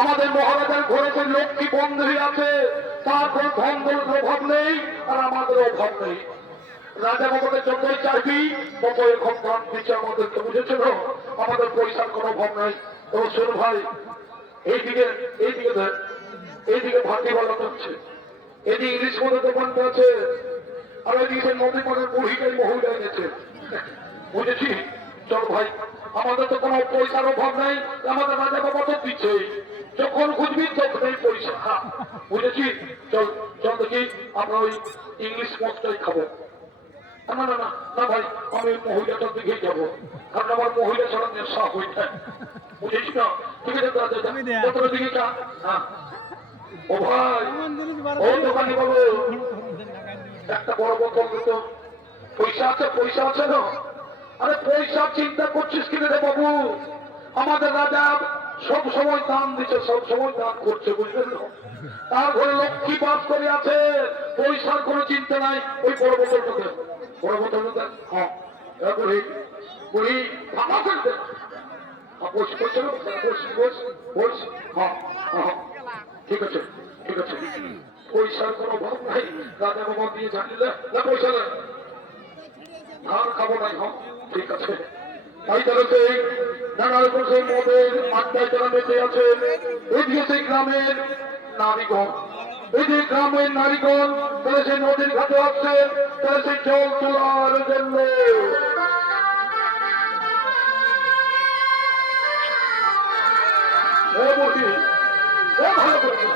আমাদের মহারাজার ঘরে যে লক্ষ্মী বন্ধী আছে তার কোনো ধন দৌলতের অভাব নেই, আর আমাদের অভাব নেই। রাজা বাবাকে যতই চাইবি ততই এখন দান দিচ্ছে আমাদেরকে, বুঝেছিল? আমাদের পয়সার কোনো অভাব নাই। তো শোন ভাই, এইদিকে এইদিকে দেখ, এইদিকে ভাটিওয়ালা করছে, এদিকে ইংলিশ মধ্যে দোকানটা আছে, আর ওইদিকে নদী পাড়ের বুড়িটাই মহুটাই গেছে, বুঝেছি? চল ভাই, আমাদের তো কোনো পয়সার অভাব নাই, আমাদের রাজা বাবা তো দিচ্ছে, যখন খুঁজবি তখনই পয়সা, বুঝেছি? চল চল দেখি আমরা ওই ইংলিশ মদটাই খাবো। না না না না ভাই, আমি মহিলাটার দিকেই যাবো, কারণ আমার মহিলা ছাড়া নেশা হয়ে যায়, বুঝেছি না? ঠিক আছে তোর দিকে যা। হ্যাঁ ও ভাই, ও দোকানি বাবু, একটা বড় বোতল দিত। পয়সা আছে, পয়সা আছে না? আরে পয়সা চিন্তা করছিস কিনে রে বাবু, আমাদের রাজা সব সময় দান দিচ্ছে, সব সময় দান করছে, বুঝলেন না? তার ঘরে লক্ষ্মী বাস করে আছে, পয়সার কোনো চিন্তা নাই। ওই বড় বোতলটাকে, বড় বোতলটা, হ্যাঁ বুড়ি বুড়ি ভাঙা ফেলতে, ঠিক আছে ঠিক আছে, পয়সার কোনো ভাব নাই, রাজা বাবা দিয়ে জানিলে না পয়সা নেই, ধার খাবো নাই। হ্যাঁ ঠিক আছে, তাই তাহলে সেই নানা রকম সেই মদের আড্ডায় যারা বেঁচে আছে, এদিকে সেই গ্রামের নারীগণ, এই যে গ্রামের নারীগণ তাহলে সেই নদীর ঘাটে আসছে, তাহলে সেই জল তোলার জন্য। ও বলি, ও ভালো করছে,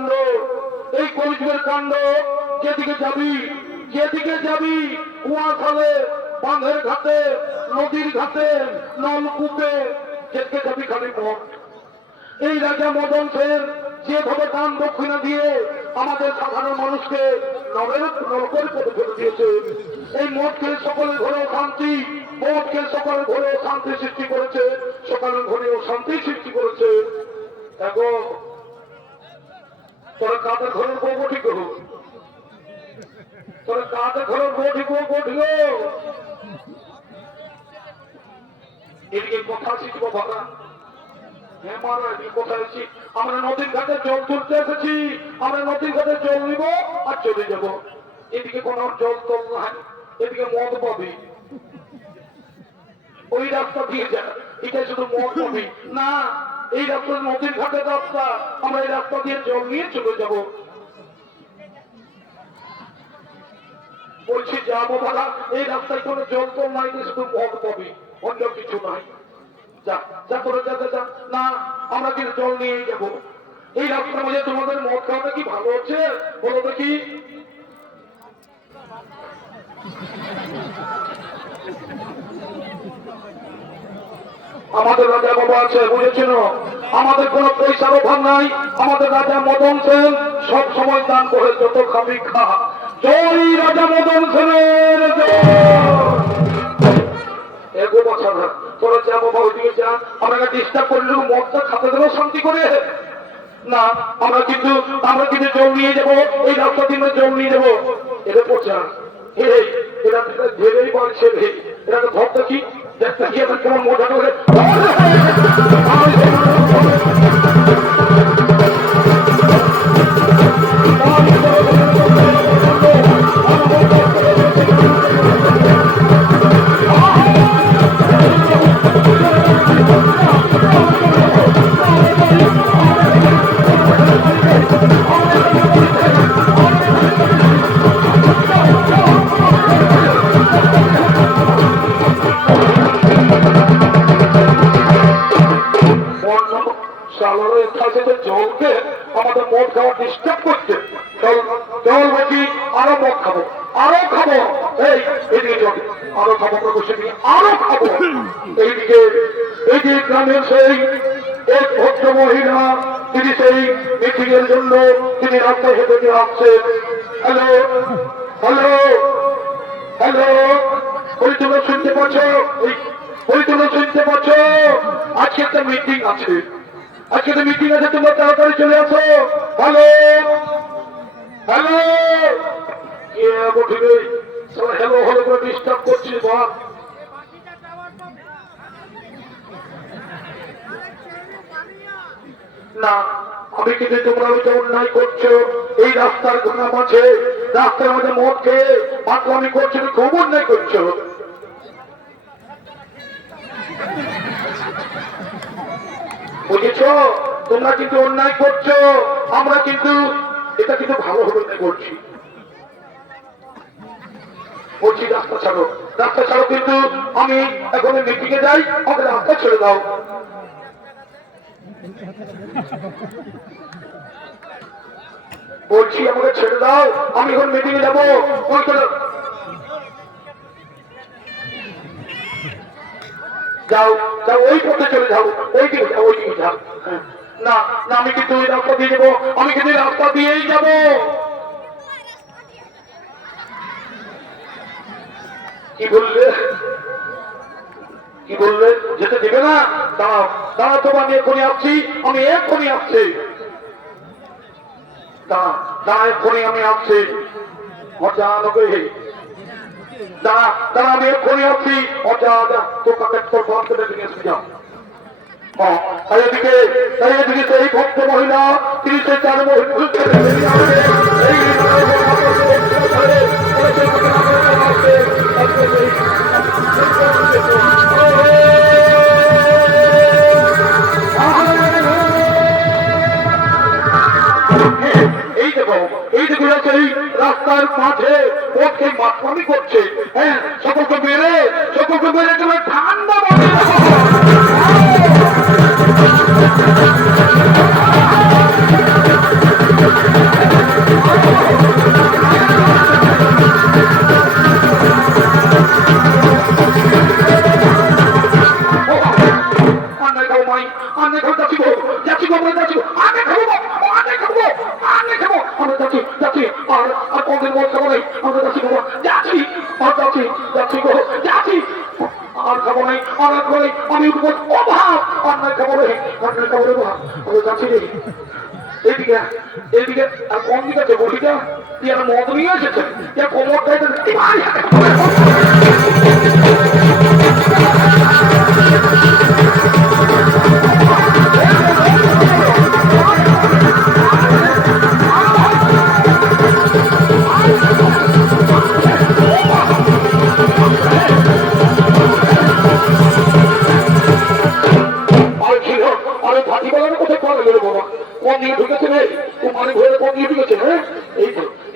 কাণ্ড, এই কলিযুগের কাণ্ড। যেদিকে যাবি কুয়াশালে, বাঁধের ঘাটে, নদীর ঘাটে, নলকূপে, যেদিকে যাবি খালি মঠ। এই রাজা মদন সেন যেভাবে দান দক্ষিণা দিয়ে আমাদের সাধারণ মানুষকে নরকের পথে ফেলে দিয়েছে, এই মঠকে সকলের ঘরেও শান্তি, মঠকে সকলের ঘরেও শান্তি সৃষ্টি করেছে, সকলের ঘরেও শান্তি সৃষ্টি করেছে। দেখো তোরা কাদের ঘরের বউ ঠিক হো, তোরা কাদের ঘরের বউ ঠিক এদিকে কথা শিখবো ভাড়া। হ্যাঁ মহারাজ কোথায় এসেছি? আমরা নদীর ঘাটে জল তুলতে এসেছি, আমরা নদীর ঘাটে জল নিব আর চলে যাব। এদিকে কোন জল তল নাই, এদিকে মদ পাবি, ওই রাস্তা দিয়ে যা, এটা শুধু মদ পাবি না। এই রাস্তা নদীর ঘাটের রাস্তা, আমরা এই রাস্তা দিয়ে জল নিয়ে চলে যাব। বলছি যাবো ভাড়া, এই রাস্তায় কোনো জল তল নাই, শুধু মদ পাবি, অন্য কিছু নাই। যা যা তোরা যা যা না, আমরা কিন্তু জল নিয়ে যাবো। এই রাস্তার মধ্যে তোমাদের মদ খাওয়াটা কি ভালো হচ্ছে বলো দেখি? আমাদের রাজা বাবা আছে, বুঝেছিল? আমাদের কোন পয়সার অভাব নাই। আমাদের রাজা মদন সেন সব সময় দান করে, যত খাবি খা। জয় রাজা মদন সেনের এগো বছর তোরা যা বাবা ওইদিকে যা, আমাকে ডিস্টার্ব করলে মদটা খাতে দেবো শান্তি করে না। আমরা কিন্তু জল নিয়ে যাবো, এই রাস্তা দিনে জল নিয়ে যাবো। এদের পচা এরা ধরেই বলছে, এরা তো ধর দেখি দেখতে গিয়ে কেমন মোটা করে জলকে আমাদের মদ খাওয়া ডিস্টার্ব করছে। জল বলছি আরো মদ খাবো, আরো খাবো, এইদিকে জল আরো খাবো, বসে দিয়ে আরো খাবো। এইদিকে এই যে গ্রামের সেই এক ভদ্র মহিলা, তিনি সেই মিটিং এর জন্য তিনি রাস্তায় হেঁটে দিয়ে আসছেন। হ্যালো হ্যালো হ্যালো, পরিচালনা শুনতে পাচ্ছ? পরিচালনা শুনতে পাচ্ছ? আজকে একটা মিটিং আছে, আজকে তো মিটিং আছে, তোমরা তাড়াতাড়ি চলে আসো। হ্যালো হ্যালো, হ্যালো হলো করে ডিস্টার্ব করছি বল না। আমি কিন্তু তোমরা ওইটা অন্যায় করছো। এই রাস্তার নাম আছে, রাস্তার মধ্যে মদ খেয়ে পাতলামি করছো, খুব অন্যায় করছো। বুঝেছ? তোমরা কিন্তু অন্যায় করছো, আমরা কিন্তু এটা কিন্তু ভালো হবে না করছি। বলছি রাস্তা ছাড়ো, রাস্তা ছাড়ো, কিন্তু আমি এখন মিটিং এ যাই, আমাকে রাস্তা ছেড়ে দাও। বলছি আমাকে ছেড়ে দাও, আমি এখন মিটিং এ যাবো। যাও যাও, ওই পথে চলে যাও, ওইদিকে যাও, ওইদিকে যাও। না না, আমি কিন্তু ওই রাস্তা দিয়ে যাবো, আমি কিন্তু রাস্তা দিয়েই যাবো। কি বললে? কি বললে? যেতে দেবে না? দাঁড়াও দাঁড়াও, তো আমি এক্ষুনি আসছি, আমি এক্ষুনি আসছি। দাঁড়া দাঁড়া, এক্ষুনি আমি আসছি। দাঁড়া দাঁড়া, আমি এক্ষুনি আসছি। তোর বাপ কেটে দিকে এসে যাও। এদিকে সেই ভক্ত মহিলা, তিনি সেই 4 এই দেখো সেই রাস্তার মাঝে ওকে মাতলামি করছে। হ্যাঁ, সকলকে মেরে তোমার ঠান্ডা আমার ঘরে আমি উঠবো অভাব অন্যায় খাবারে যাচ্ছি রে এইদিকে এইদিকে আর কোন দিকে আছে বলিটা তুই আর মদ নিয়ে এসেছে কোমর গাইতে ঢুকেছে রে ও মানে ঘরে কোন দিয়ে ঢুকেছে হ্যাঁ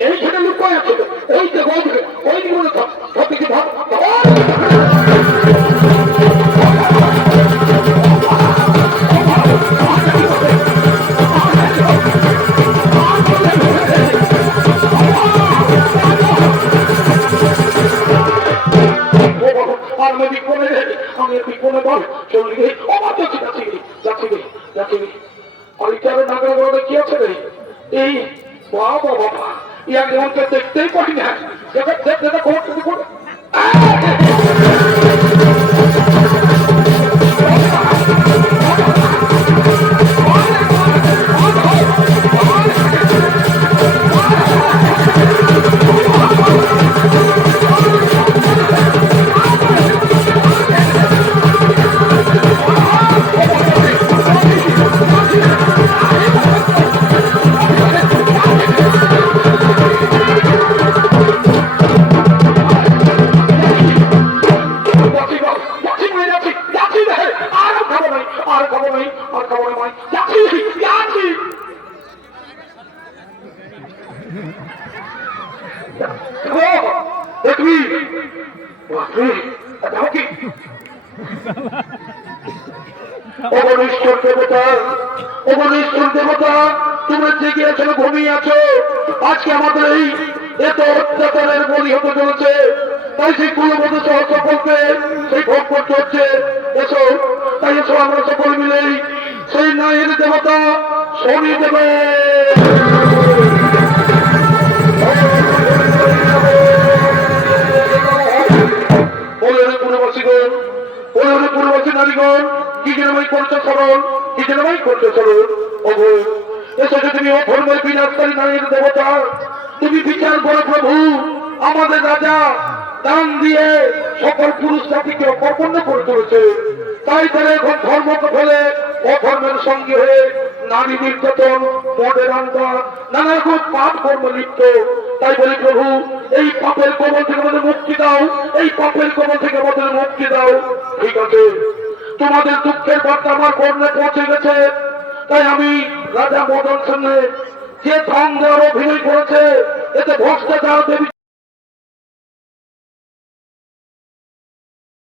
এইখানে লুকায় আছে ওই যে ওই দিকে বলে থাক সব কিছু ভাব আমি বিপনে বল চললি অবাক যাচ্ছি যাচ্ছি যাচ্ছি অলিটারও নাগর বড় কি আছে রে এই বাবা বাবা ইয়ার যেমনকে দেখতেই পারি না দেখবি অবনিষ্ঠর দেবতা অবনিষ্ঠর দেবতা তোমরা জেগে আছো ঘুমিয়ে আছো আজকে আমাদের এই এত অত্যাচারের বলি হতে চলেছে তাই সেই কুলবধূ সহ সকলকে সেই ভোগ করতে হচ্ছে এসো তাই এসো আমরা সকল মিলেই সেই ন্যায়ের দেবতা শনি দেবে নারীগণ কি জন্যই করছো সরল কি জন্যই করছো সরল এসো যে তুমি অধর্মের বিনাশকারী নারীর দেবতা তুমি বিচার করো প্রভু আমাদের রাজা দান দিয়ে সকল পুরুষ জাতিকে অপন্ন করে তুলেছে তাই তারা এখন ধর্মকে ফেলে অধর্মের সঙ্গে হয়ে নারী নির্যাতন মদের আন্দা নানা রকম পাপ কর্ম লিপ্ত তাই বলি প্রভু এই পাপের কবল থেকে আমাদের মুক্তি দাও এই পাপের কবল থেকে আমাদের মুক্তি দাও ঠিক আছে তোমাদের দুঃখের বার্তা আমার কর্ণে পৌঁছে গেছে তাই আমি রাজা মদন সঙ্গে যে ধন দেওয়ার অভিনয় করেছে এতে ভ্রষ্টাচার দেবী